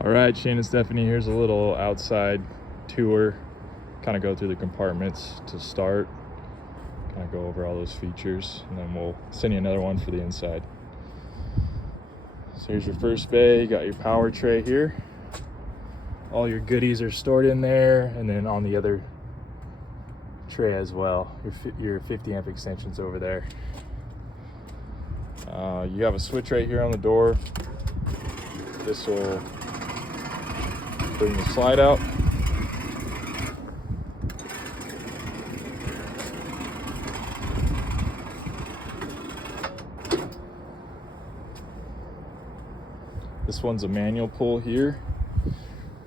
All right, Shane and Stephanie, here's a little outside tour. Kind of go through the compartments to start. Kind of go over all those features, and then we'll send you another one for the inside. So here's your first bay. You got your power tray here. All your goodies are stored in there, and then on the other tray as well, your 50 amp extensions over there. You have a switch right here on the door. This will bring the slide out. This one's a manual pull here.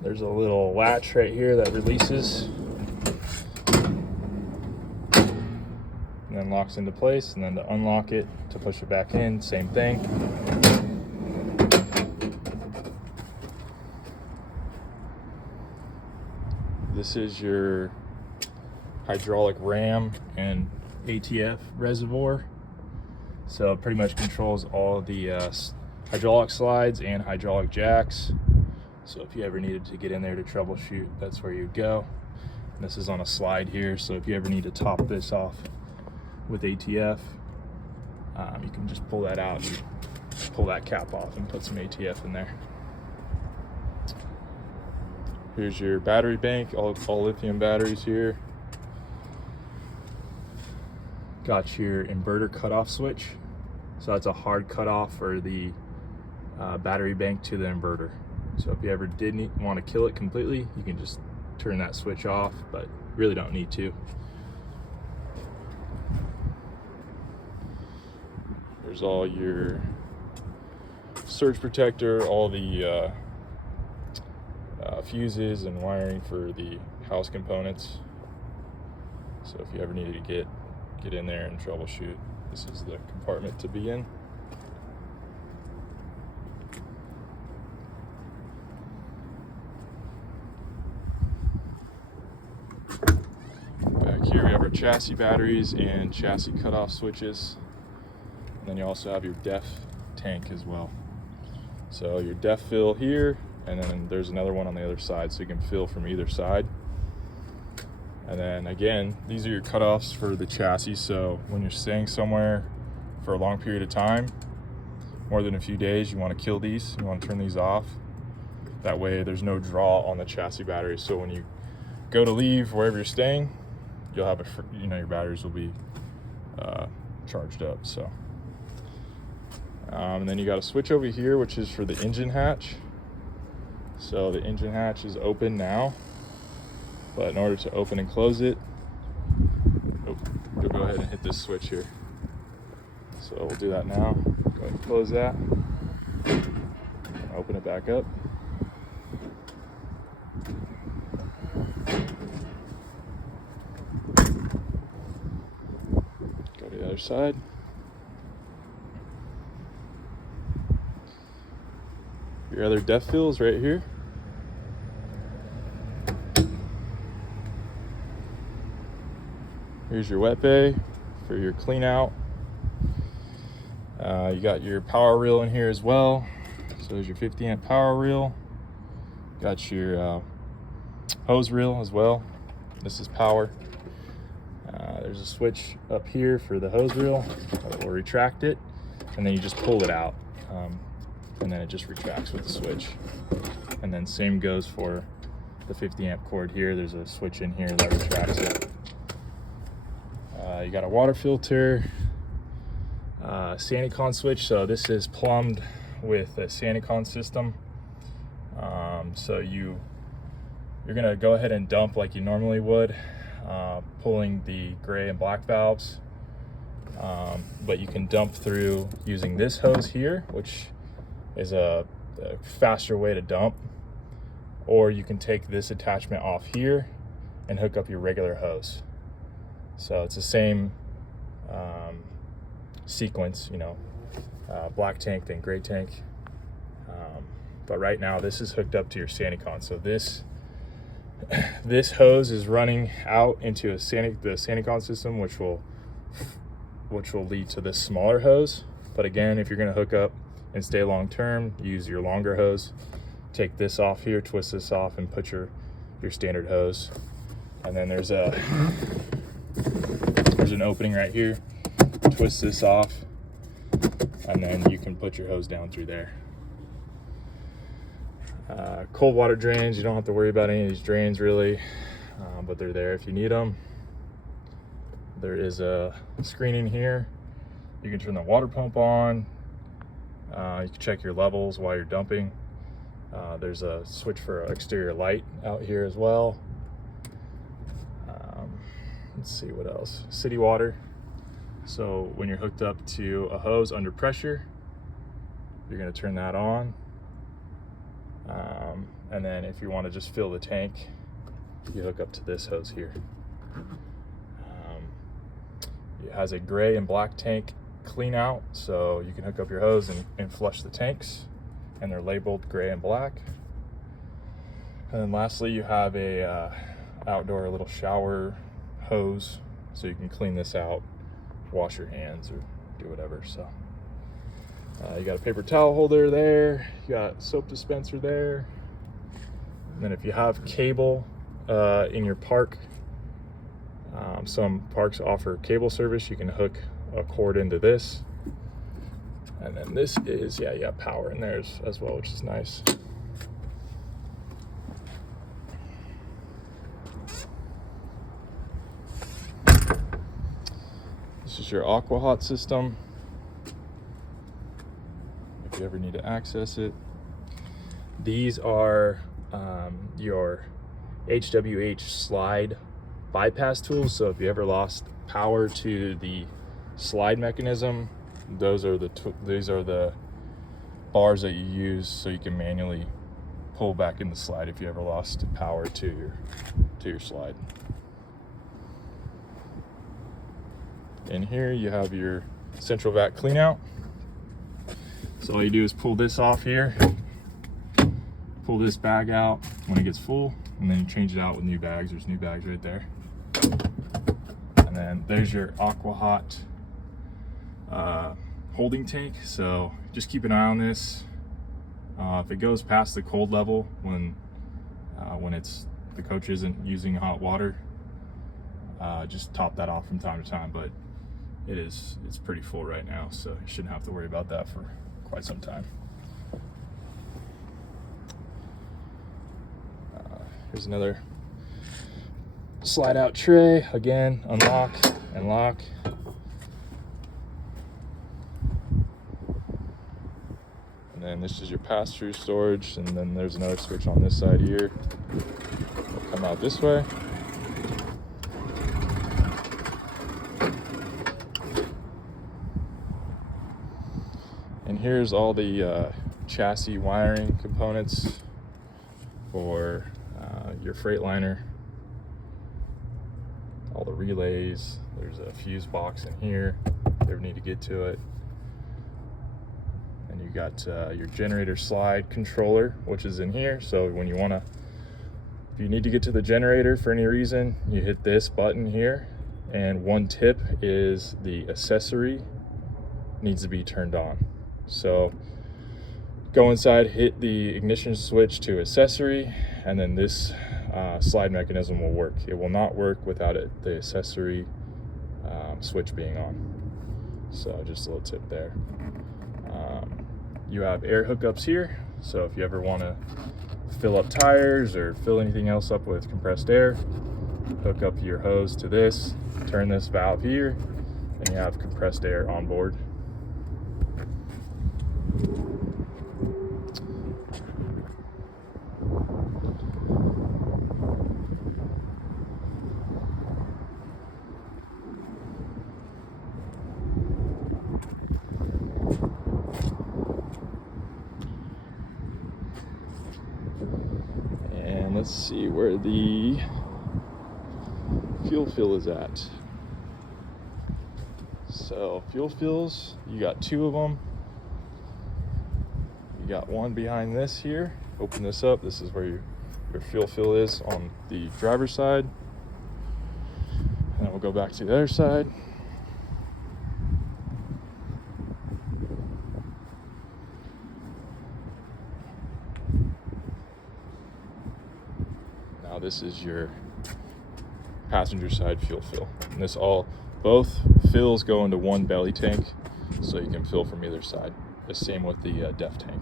There's a little latch right here that releases and then locks into place, and then to unlock it, to push it back in, same thing. This is your hydraulic ram and ATF reservoir. So it pretty much controls all the hydraulic slides and hydraulic jacks. So if you ever needed to get in there to troubleshoot, that's where you'd go. And this is on a slide here, so if you ever need to top this off with ATF, you can just pull that out and pull that cap off and put some ATF in there. Here's your battery bank, all lithium batteries here. Got your inverter cutoff switch. So that's a hard cutoff for the battery bank to the inverter. So if you ever did want to kill it completely, you can just turn that switch off, but really don't need to. There's all your surge protector, all the fuses and wiring for the house components. So if you ever needed to get in there and troubleshoot, this is the compartment to be in. Back here we have our chassis batteries and chassis cutoff switches. And then you also have your DEF tank as well. So your DEF fill here, and then there's another one on the other side, so you can fill from either side. And then again, these are your cutoffs for the chassis. So when you're staying somewhere for a long period of time, more than a few days, you want to kill these. You want to turn these off. That way there's no draw on the chassis battery. So when you go to leave wherever you're staying, you'll have your batteries will be charged up. So, and then you got a switch over here, which is for the engine hatch. So the engine hatch is open now, but in order to open and close it, you'll go ahead and hit this switch here. So we'll do that now. Go ahead and close that. Open it back up. Go to the other side. Your other DEF fills right here. Here's your wet bay for your clean out. You got your power reel in here as well. So there's your 50 amp power reel. Got your hose reel as well. This is power. There's a switch up here for the hose reel that will retract it, and then you just pull it out. And then it just retracts with the switch. And then same goes for the 50 amp cord here. There's a switch in here that retracts it. You got a water filter, SaniCon switch. So this is plumbed with a SaniCon system. So you're gonna go ahead and dump like you normally would, pulling the gray and black valves. But you can dump through using this hose here, which is a faster way to dump, or you can take this attachment off here and hook up your regular hose. So it's the same sequence, black tank then gray tank, but right now this is hooked up to your SaniCon. So this hose is running out into the SaniCon system, which will lead to this smaller hose. But again, if you're going to hook up and stay long term, use your longer hose take this off here, twist this off, and put your standard hose. And then there's an opening right here. Twist this off, and then you can put your hose down through there. Cold water drains, you don't have to worry about any of these drains really, but they're there if you need them. There is a screening here. You can turn the water pump on. You can check your levels while you're dumping. There's a switch for exterior light out here as well. Let's see what else. City water. So when you're hooked up to a hose under pressure, you're going to turn that on. And then if you want to just fill the tank, you hook up to this hose here. It has a gray and black tank clean out, so you can hook up your hose and flush the tanks, and they're labeled gray and black. And then lastly, you have a outdoor little shower hose, so you can clean this out, wash your hands, or do whatever. So you got a paper towel holder there, you got soap dispenser there. And then if you have cable in your park, some parks offer cable service. You can hook a cord into this, and then this is, you got power in there as well, which is nice. This is your AquaHot system, if you ever need to access it. These are your HWH slide bypass tools. So if you ever lost power to the slide mechanism, these are the bars that you use so you can manually pull back in the slide if you ever lost power to your slide. In here you have your central vac clean out. So all you do is pull this off here, pull this bag out when it gets full, and then you change it out with new bags. There's new bags right there. And then there's your AquaHot holding tank. So just keep an eye on this. If it goes past the cold level when the coach isn't using hot water, just top that off from time to time. But it's pretty full right now, so you shouldn't have to worry about that for quite some time. Here's another slide out tray. Again, unlock and lock. And then this is your pass-through storage, and then there's another switch on this side here. It'll come out this way. And here's all the chassis wiring components for your Freightliner. All the relays. There's a fuse box in here if you ever need to get to it. And you got your generator slide controller, which is in here. So when if you need to get to the generator for any reason, you hit this button here. And one tip is the accessory needs to be turned on. So go inside, hit the ignition switch to accessory, and then this slide mechanism will work. It will not work without the accessory switch being on. So just a little tip there. You have air hookups here, so if you ever want to fill up tires or fill anything else up with compressed air, hook up your hose to this, turn this valve here, and you have compressed air on board. And let's see where the fuel fill is at. So fuel fills, you got 2 of them. You got one behind this here. Open this up. This is where your fuel fill is on the driver's side. And then we'll go back to the other side. Now this is your passenger side fuel fill. And both fills go into one belly tank, so you can fill from either side. The same with the DEF tank.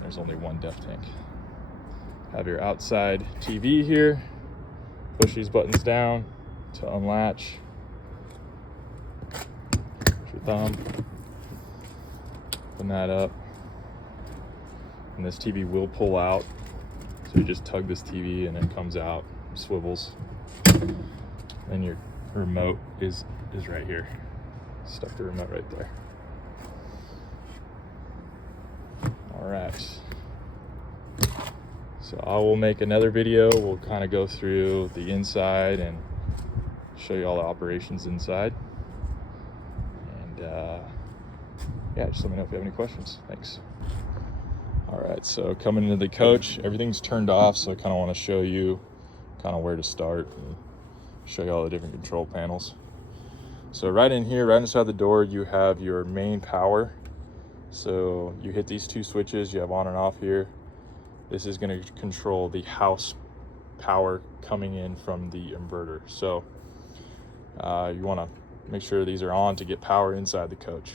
There's only one DEF tank. Have your outside TV here. Push these buttons down to unlatch. Push your thumb. Open that up. And this TV will pull out. So you just tug this TV and it comes out, swivels. And your remote is right here. Stuck the remote right there. All right. So I will make another video. We'll kind of go through the inside and show you all the operations inside. And yeah, just let me know if you have any questions. Thanks. All right, so coming into the coach, everything's turned off, so I kind of want to show you kind of where to start and show you all the different control panels. So right in here, right inside the door, you have your main power. So you hit these two switches, you have on and off here. This is going to control the house power coming in from the inverter. So you want to make sure these are on to get power inside the coach.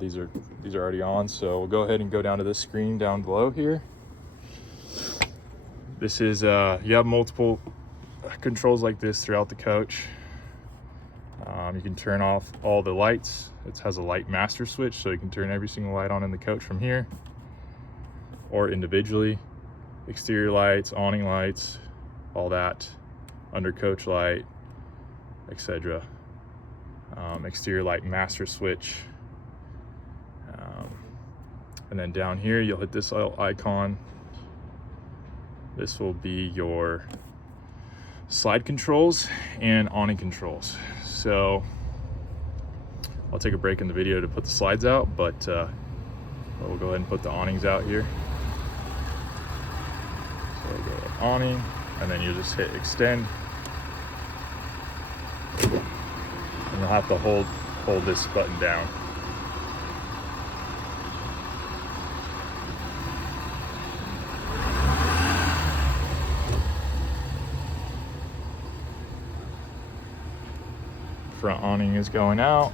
These are already on, so we'll go ahead and go down to this screen down below here. This is you have multiple controls like this throughout the coach. You can turn off all the lights. It has a light master switch, so you can turn every single light on in the coach from here, or individually. Exterior lights, awning lights, all that, under coach light, etc. Exterior light master switch. And then down here, you'll hit this little icon. This will be your slide controls and awning controls. So I'll take a break in the video to put the slides out, but we'll go ahead and put the awnings out here. So we'll go to awning, and then you just hit extend. And you'll have to hold this button down. Front awning is going out.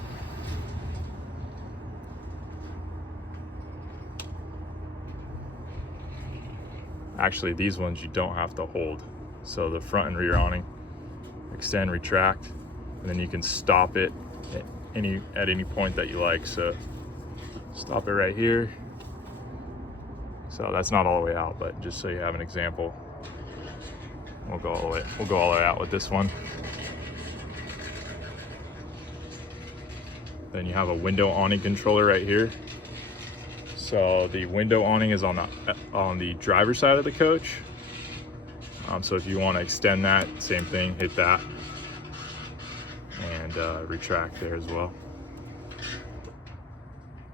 Actually, these ones you don't have to hold. So the front and rear awning, extend, retract, and then you can stop it at any point that you like. So stop it right here. So that's not all the way out, but just so you have an example, we'll go all the way out with this one. Then you have a window awning controller right here. So the window awning is on the driver's side of the coach. So if you want to extend that, same thing, hit that, and retract there as well.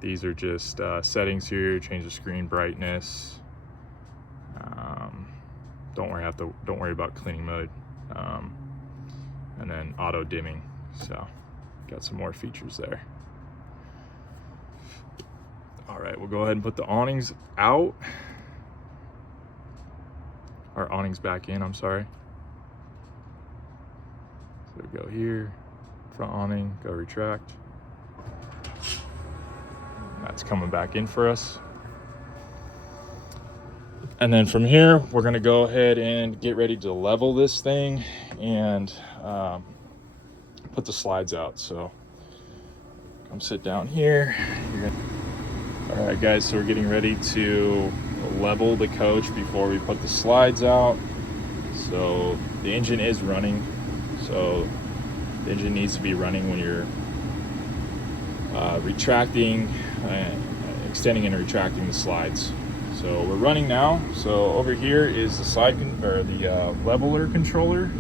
These are just settings here. Change the screen brightness. Don't worry about cleaning mode, and then auto dimming. So got some more features there. All right, we'll go ahead and put the awnings out. Or awnings back in, I'm sorry. So we go here, front awning, go retract. That's coming back in for us. And then from here, we're gonna go ahead and get ready to level this thing and put the slides out. So come sit down here. All right, guys, so we're getting ready to level the coach before we put the slides out. So the engine is running. So the engine needs to be running when you're retracting, extending and retracting the slides. So we're running now. So over here is the leveler controller.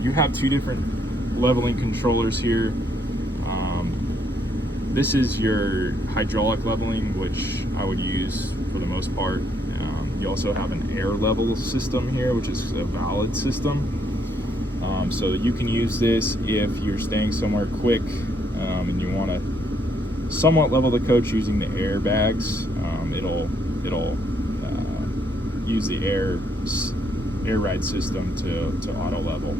You have two different leveling controllers here. This is your hydraulic leveling, which I would use for the most part. You also have an air level system here, which is a valid system. So you can use this if you're staying somewhere quick and you want to somewhat level the coach using the air bags. It'll use the air air ride system to auto level.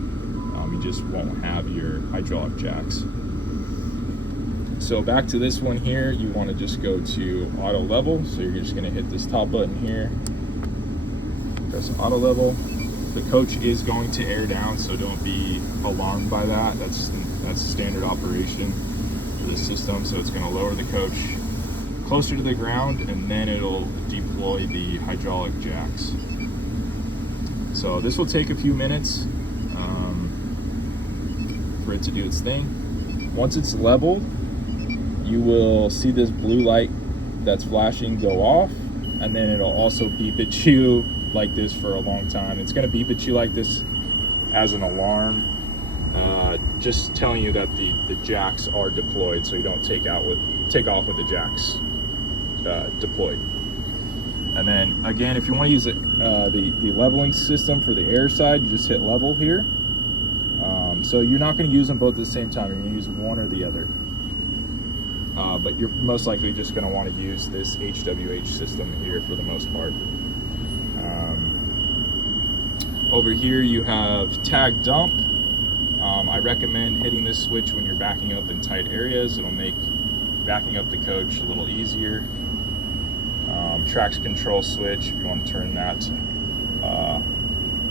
You just won't have your hydraulic jacks. So back to this one here, you want to just go to auto level. So you're just going to hit this top button here, press auto level. The coach is going to air down, so don't be alarmed by that. That's standard operation for this system. So it's going to lower the coach closer to the ground, and then it'll deploy the hydraulic jacks. So this will take a few minutes for it to do its thing. Once it's level, you will see this blue light that's flashing go off, and then it'll also beep at you like this for a long time. It's going to beep at you like this as an alarm, just telling you that the jacks are deployed, so you don't take off with the jacks deployed. And then again, if you want to use the leveling system for the air side, you just hit level here. So you're not going to use them both at the same time. You're going to use one or the other. But you're most likely just going to want to use this HWH system here for the most part. Over here you have tag dump. I recommend hitting this switch when you're backing up in tight areas. It'll make backing up the coach a little easier. Traction control switch, if you want to turn that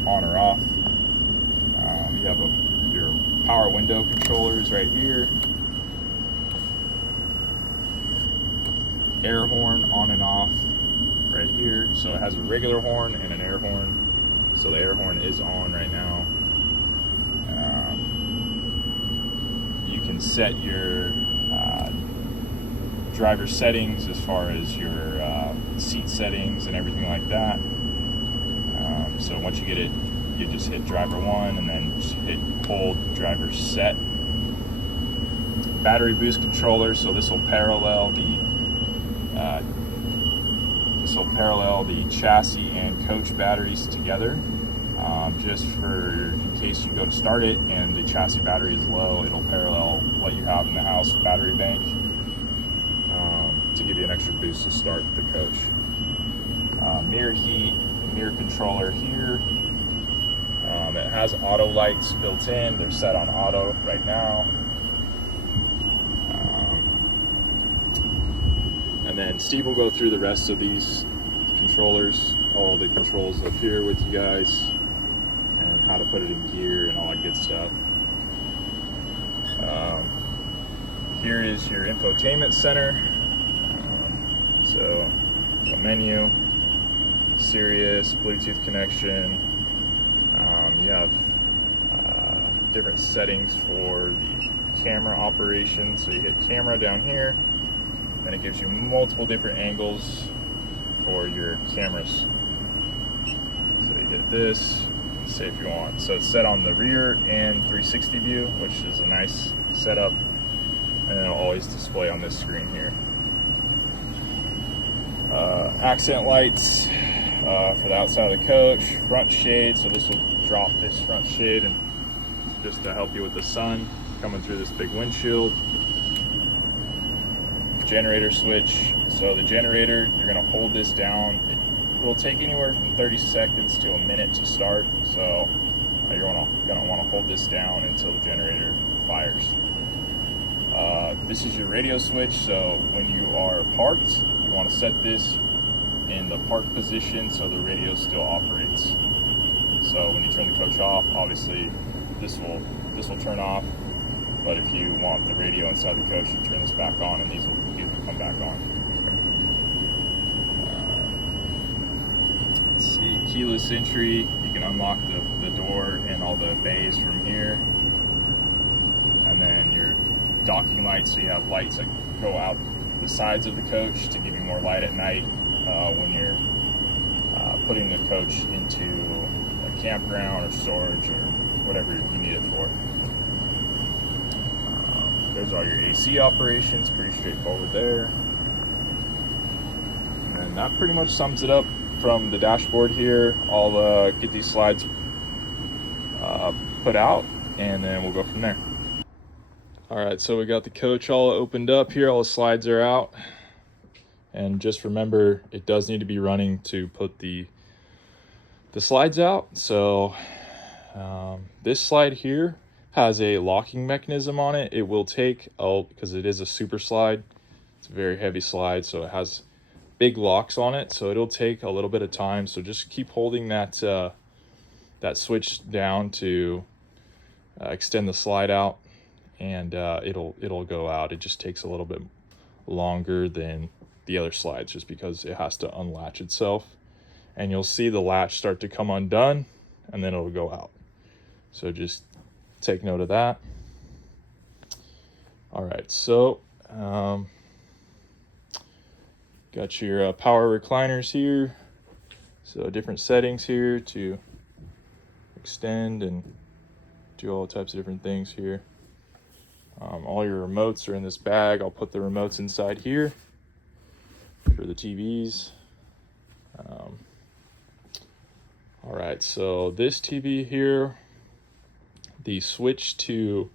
on or off. You have your power window controllers right here. Air horn on and off right here. So it has a regular horn and an air horn. So the air horn is on right now. You can set your driver settings as far as your seat settings and everything like that. So once you get it, you just hit driver 1 and then just hold driver set. Battery boost controller, so this will parallel the chassis and coach batteries together. Just for in case you go to start it and the chassis battery is low, it'll parallel what you have in the house battery bank to give you an extra boost to start the coach. Mirror heat, mirror controller here. It has auto lights built in. They're set on auto right now. And then Steve will go through the rest of these controllers, all the controls up here with you guys, and how to put it in gear and all that good stuff. Here is your infotainment center. So a menu, Sirius, Bluetooth connection. You have different settings for the camera operation. So you hit camera down here, and it gives you multiple different angles for your cameras. So you hit this, say if you want. So it's set on the rear and 360 view, which is a nice setup, and it'll always display on this screen here. Accent lights for the outside of the coach, front shade, so this will drop this front shade and just to help you with the sun coming through this big windshield. Generator switch, so the generator, you're going to hold this down. It will take anywhere from 30 seconds to a minute to start, so you're going to want to hold this down until the generator fires. This is your radio switch, so when you are parked, you want to set this in the park position so the radio still operates. So when you turn the coach off, obviously this will turn off, but if you want the radio inside the coach, you turn this back on and these will come back on. Let's see, keyless entry, you can unlock the door and all the bays from here. And then your docking lights, so you have lights that go out the sides of the coach to give you more light at night when you're putting the coach into a campground or storage or whatever you need it for. There's all your AC operations, pretty straightforward there. And that pretty much sums it up from the dashboard here. I'll get these slides put out and then we'll go from there. All right, so we got the coach all opened up here, all the slides are out. And just remember, it does need to be running to put the the slides out. So this slide here has a locking mechanism on it. It will take, because it is a super slide, it's a very heavy slide, so it has big locks on it, so it'll take a little bit of time. So just keep holding that that switch down to extend the slide out, and it'll go out. It just takes a little bit longer than the other slides, just because it has to unlatch itself, and you'll see the latch start to come undone, and then it'll go out. So just take note of that. All right, so got your power recliners here. So different settings here to extend and do all types of different things here. All your remotes are in this bag. I'll put the remotes inside here for the TVs. All right, so this TV here, the switch to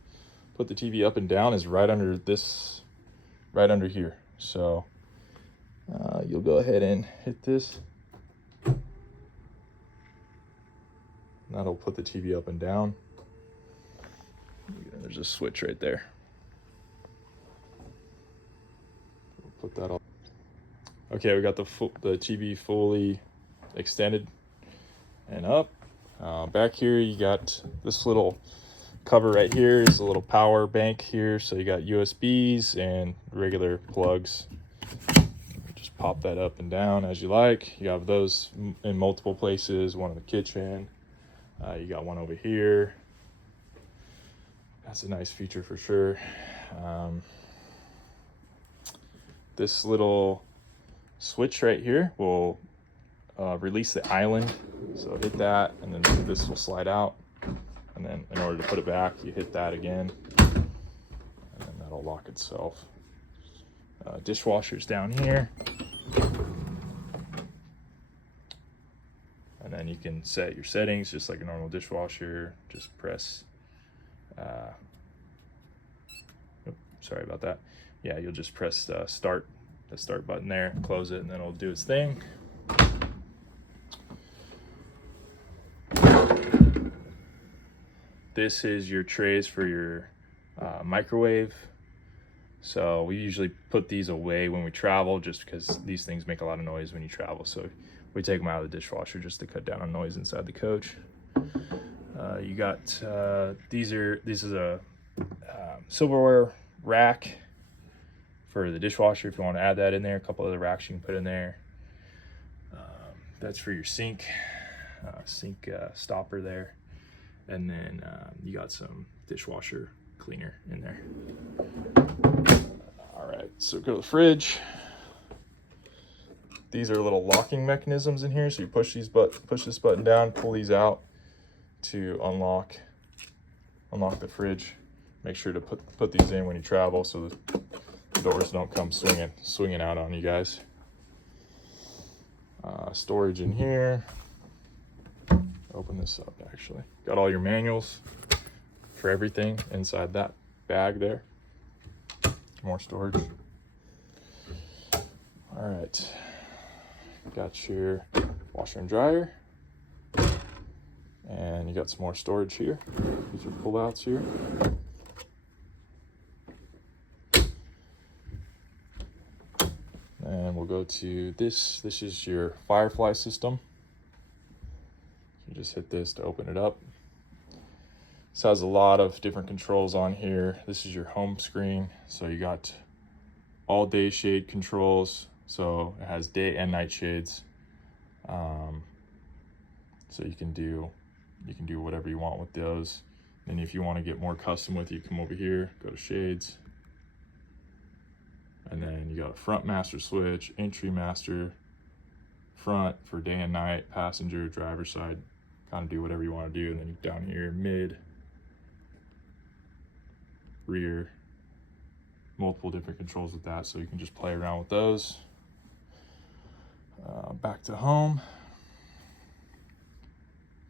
put the TV up and down is right under this, right under here. So you'll go ahead and hit this. That'll put the TV up and down. There's a switch right there. We'll put that on. Okay, we got the TV fully extended and up. Back here, you got this little cover right here. Is a little power bank here. So you got USBs and regular plugs. Just pop that up and down as you like. You have those in multiple places. One in the kitchen. You got one over here. That's a nice feature for sure. This little switch right here will release the island. So hit that, and then this will slide out. And then in order to put it back, you hit that again, and then that'll lock itself. Dishwasher's down here. And then you can set your settings just like a normal dishwasher. Just press, sorry about that. Yeah, you'll just press the start button there, close it, and then it'll do its thing. This is your trays for your microwave. So we usually put these away when we travel, just because these things make a lot of noise when you travel. So we take them out of the dishwasher just to cut down on noise inside the coach. You got this is a silverware rack for the dishwasher if you want to add that in there. A couple other racks you can put in there. That's for your sink stopper there. And then you got some dishwasher cleaner in there. All right, so go to the fridge. These are little locking mechanisms in here. So you push this button down, pull these out to unlock the fridge. Make sure to put these in when you travel so the doors don't come swinging out on you guys. Storage in here. Open this up, actually. Got all your manuals for everything inside that bag there. More storage. All right. Got your washer and dryer. And you got some more storage here. These are pullouts here. And we'll go to this. This is your Firefly system. You just hit this to open it up. This has a lot of different controls on here. This is your home screen. So you got all day shade controls. So it has day and night shades. So you can do whatever you want with those. And if you want to get more custom with it, you come over here, go to shades. And then you got a front master switch, entry master, front for day and night, passenger, driver side, kind of do whatever you want to do. And then down here, mid, rear, multiple different controls with that. So you can just play around with those. Back to home.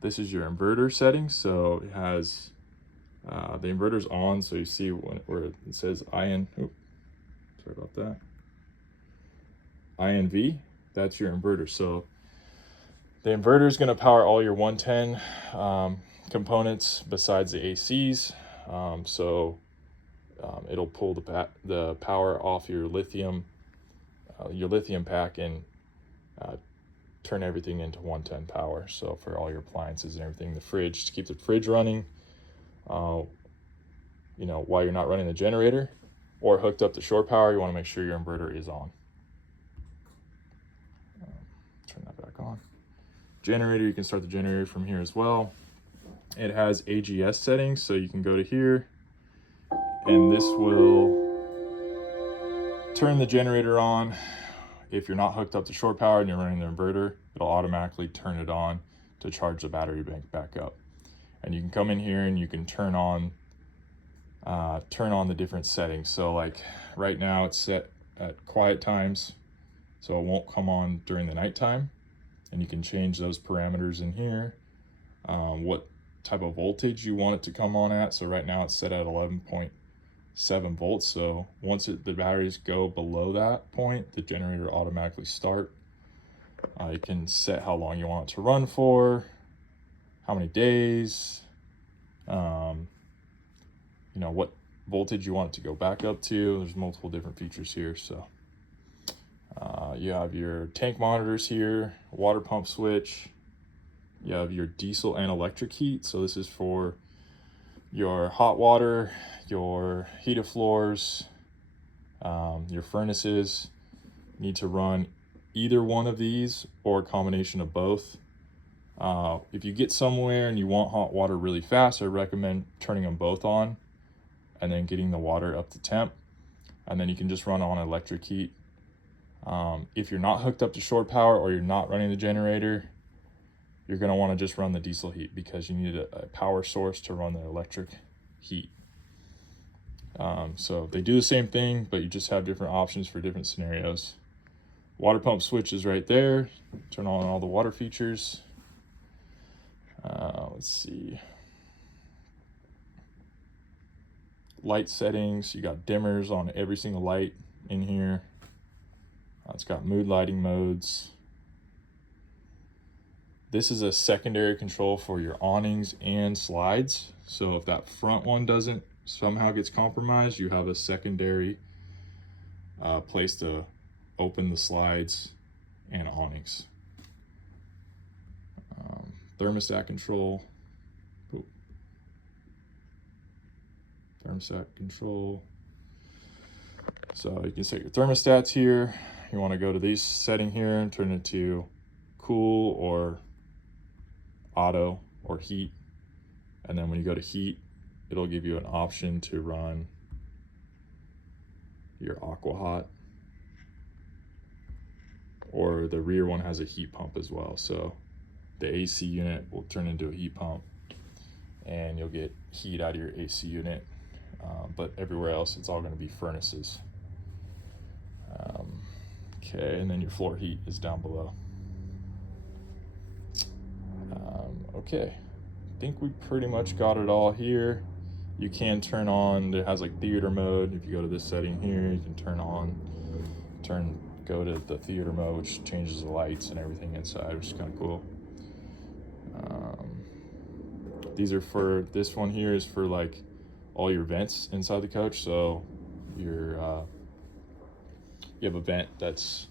This is your inverter settings. So it has the inverter's on. So you see where it says IN. Oops, sorry about that. INV. That's your inverter. So The inverter is going to power all your 110 components besides the ACs. It'll pull the power off your lithium pack and turn everything into 110 power. So for all your appliances and everything, the fridge, to keep the fridge running, while you're not running the generator or hooked up to shore power, you want to make sure your inverter is on. Turn that back on. Generator, you can start the generator from here as well. It has AGS settings, so you can go to here and this will turn the generator on. If you're not hooked up to shore power and you're running the inverter, it'll automatically turn it on to charge the battery bank back up. And you can come in here and you can turn on the different settings. So like right now it's set at quiet times, so it won't come on during the nighttime. And you can change those parameters in here, what type of voltage you want it to come on at. So right now it's set at 11.7 volts. So once the batteries go below that point, the generator automatically start. You can set how long you want it to run for, how many days, what voltage you want it to go back up to. There's multiple different features here. So you have your tank monitors here, water pump switch. You have your diesel and electric heat. So this is for your hot water, your heated floors, your furnaces. You need to run either one of these or a combination of both. If you get somewhere and you want hot water really fast, I recommend turning them both on and then getting the water up to temp. And then you can just run on electric heat. If you're not hooked up to shore power or you're not running the generator, you're going to want to just run the diesel heat because you need a power source to run the electric heat. So they do the same thing, but you just have different options for different scenarios. Water pump switch is right there. Turn on all the water features. Let's see. Light settings. You got dimmers on every single light in here. It's got mood lighting modes. This is a secondary control for your awnings and slides. So if that front one doesn't somehow gets compromised, you have a secondary place to open the slides and awnings. Thermostat control. Ooh. Thermostat control. So you can set your thermostats here. You want to go to these setting here and turn it to cool or auto or heat. And then when you go to heat, it'll give you an option to run your aqua hot, or the rear one has a heat pump as well. So the AC unit will turn into a heat pump and you'll get heat out of your AC unit. But everywhere else, it's all going to be furnaces. Okay, and then your floor heat is down below. Okay, I think we pretty much got it all here. You can turn on, it has like theater mode. If you go to this setting here, you can go to the theater mode, which changes the lights and everything inside, which is kind of cool. These are for, this one here is for like all your vents inside the coach. So you have a vent that's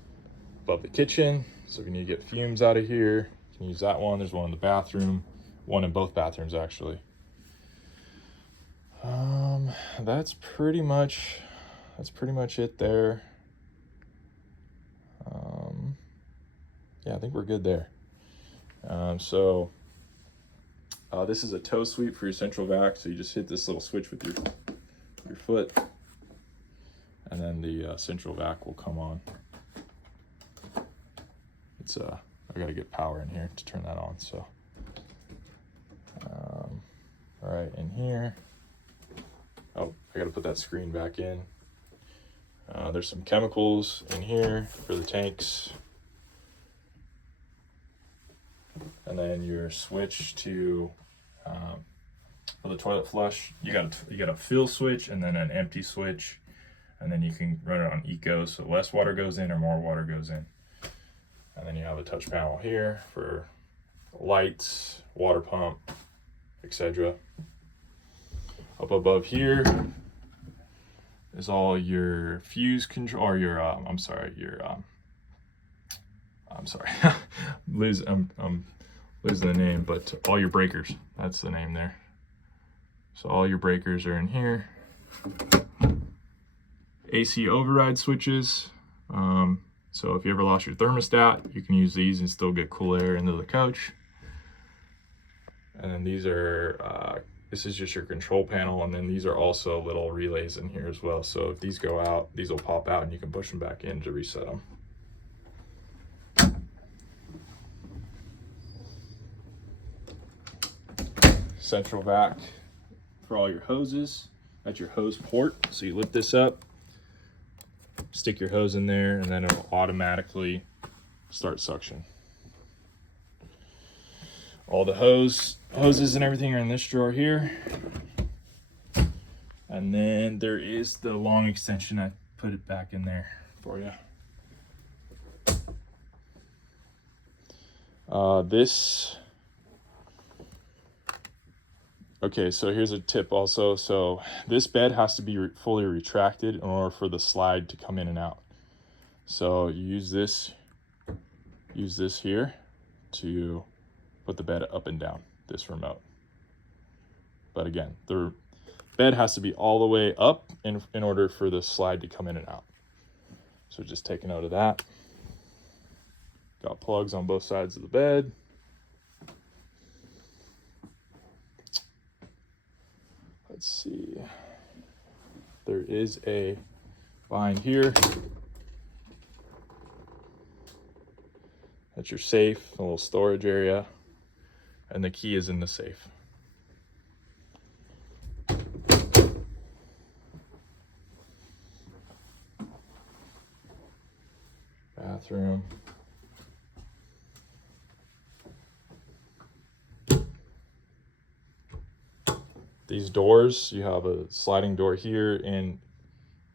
above the kitchen. So if you need to get fumes out of here, you can use that one. There's one in the bathroom, one in both bathrooms actually. That's pretty much it there. Yeah, I think we're good there. This is a toe sweep for your central vac. So you just hit this little switch with your foot, and then the central vac will come on. It's I gotta get power in here to turn that on. So, all right, in here. Oh, I gotta put that screen back in. There's some chemicals in here for the tanks. And then your switch to for the toilet flush, you got a fill switch and then an empty switch, and then you can run it on eco, so less water goes in or more water goes in. And then you have a touch panel here for lights, water pump, etc. Up above here is all your fuse control, or your I'm sorry, I'm losing the name, but all your breakers. That's the name there. So all your breakers are in here. AC override switches. So if you ever lost your thermostat, you can use these and still get cool air into the coach. And then these are, this is just your control panel. And then these are also little relays in here as well. So if these go out, these will pop out and you can push them back in to reset them. Central vac for all your hoses. That's your hose port. So you lift this up, stick your hose in there, and then it'll automatically start suction. All the hoses and everything are in this drawer here. And then there is the long extension. I put it back in there for you. Okay, so here's a tip also. So this bed has to be fully retracted in order for the slide to come in and out. So you use this here to put the bed up and down, this remote. But again, the bed has to be all the way up in order for the slide to come in and out. So just take a note of that. Got plugs on both sides of the bed. Let's see. There is a behind here. That's your safe, a little storage area, and the key is in the safe. Bathroom. These doors, you have a sliding door here in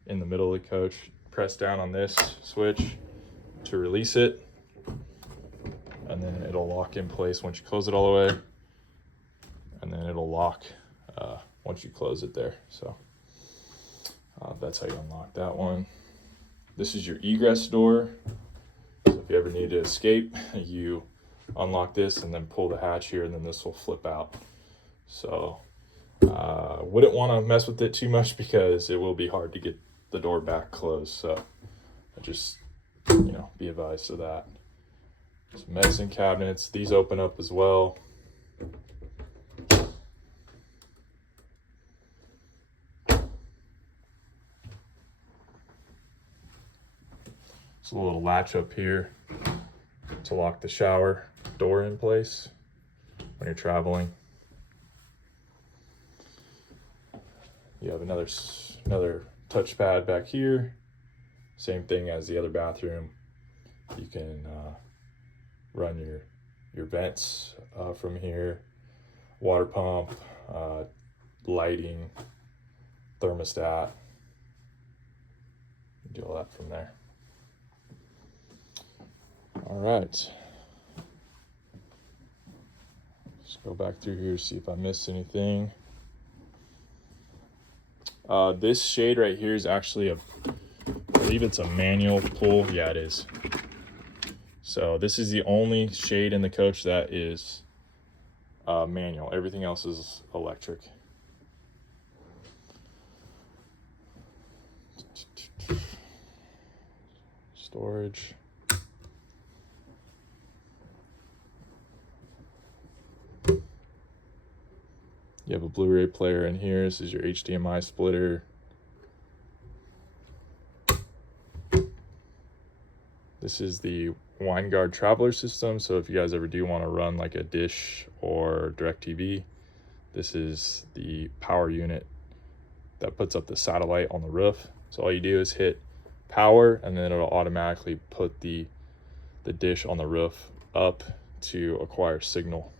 the middle of the coach. Press down on this switch to release it, and then it'll lock in place once you close it all the way, and then it'll lock once you close it there. So that's how you unlock that one. This is your egress door. So if you ever need to escape, you unlock this and then pull the hatch here, and then this will flip out. So wouldn't want to mess with it too much because it will be hard to get the door back closed. So just, be advised of that. Some medicine cabinets. These open up as well. There's a little latch up here to lock the shower door in place when you're traveling. You have another touchpad back here. Same thing as the other bathroom. You can run your vents from here. Water pump, lighting, thermostat. Do all that from there. All right. Just go back through here, see if I missed anything. This shade right here is actually I believe it's a manual pull. Yeah, it is. So this is the only shade in the coach that is manual. Everything else is electric. Storage. You have a Blu-ray player in here. This is your HDMI splitter. This is the WineGuard Traveler system. So if you guys ever do want to run like a Dish or DirecTV, this is the power unit that puts up the satellite on the roof. So all you do is hit power, and then it'll automatically put the dish on the roof up to acquire signal.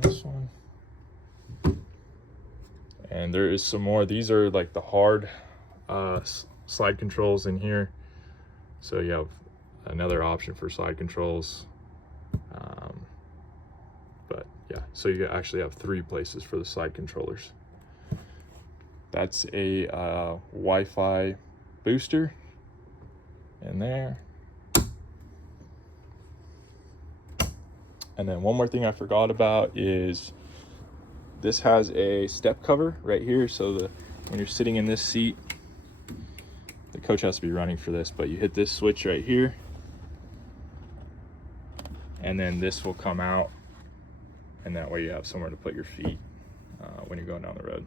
This one, and there is some more. These are like the hard slide controls in here. So you have another option for slide controls. But yeah, so you actually have 3 places for the slide controllers. That's a Wi-Fi booster in there. And then one more thing I forgot about is this has a step cover right here. So when you're sitting in this seat, the coach has to be running for this, but you hit this switch right here, and then this will come out, and that way you have somewhere to put your feet when you're going down the road.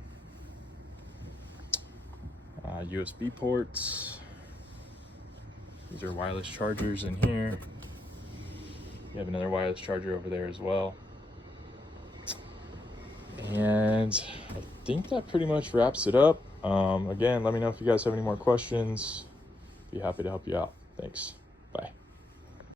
USB ports. These are wireless chargers in here. You have another wireless charger over there as well. And I think that pretty much wraps it up. Again, let me know if you guys have any more questions. Be happy to help you out. Thanks. Bye.